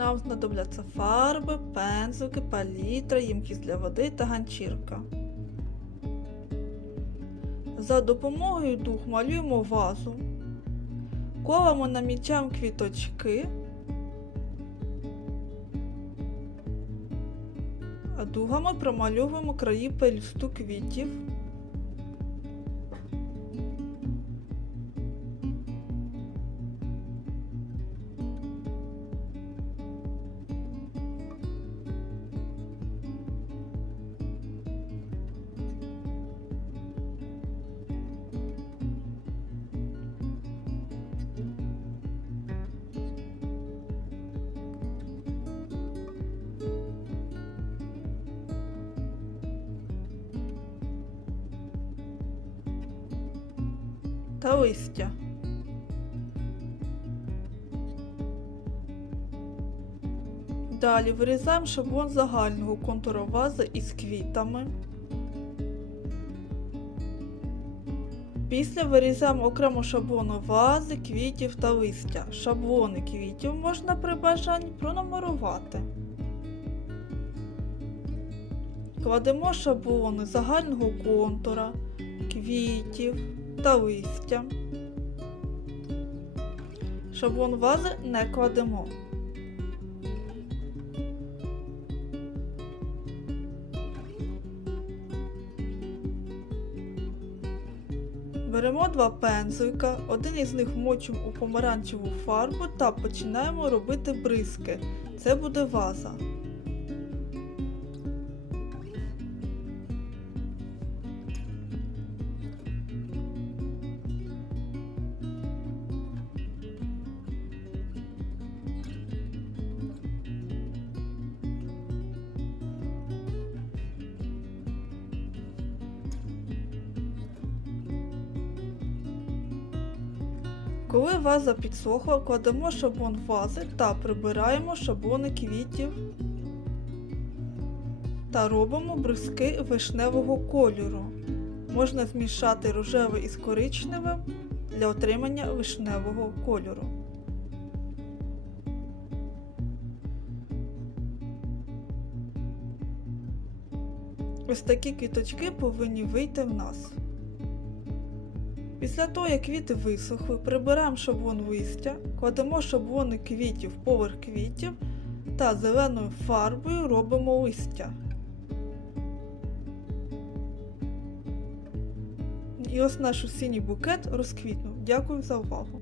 Нам знадобляться фарби, пензлики, палітра, ємкість для води та ганчірка. За допомогою дух малюємо вазу. Колами намічаємо квіточки. А дугами промальовуємо краї пелюсту квітів. Та листя. Далі вирізаємо шаблон загального контуру вази із квітами. Після вирізаємо окремо шаблону вази, квітів та листя. Шаблони квітів можна при бажанні пронумерувати. Кладемо шаблони загального контура, квітів та листя. Шаблон вази не кладемо. Беремо два пензлика, один із них вмочимо у помаранчеву фарбу та починаємо робити бризки. Це буде ваза. Коли ваза підсохла, кладемо шаблон вази та прибираємо шаблони квітів та робимо бризки вишневого кольору. Можна змішати рожевий із коричневим для отримання вишневого кольору. Ось такі квіточки повинні вийти в нас. Після того, як квіти висохли, прибираємо шаблон листя, кладемо шаблони квітів поверх квітів та зеленою фарбою робимо листя. І ось наш осінній букет розквітнув. Дякую за увагу!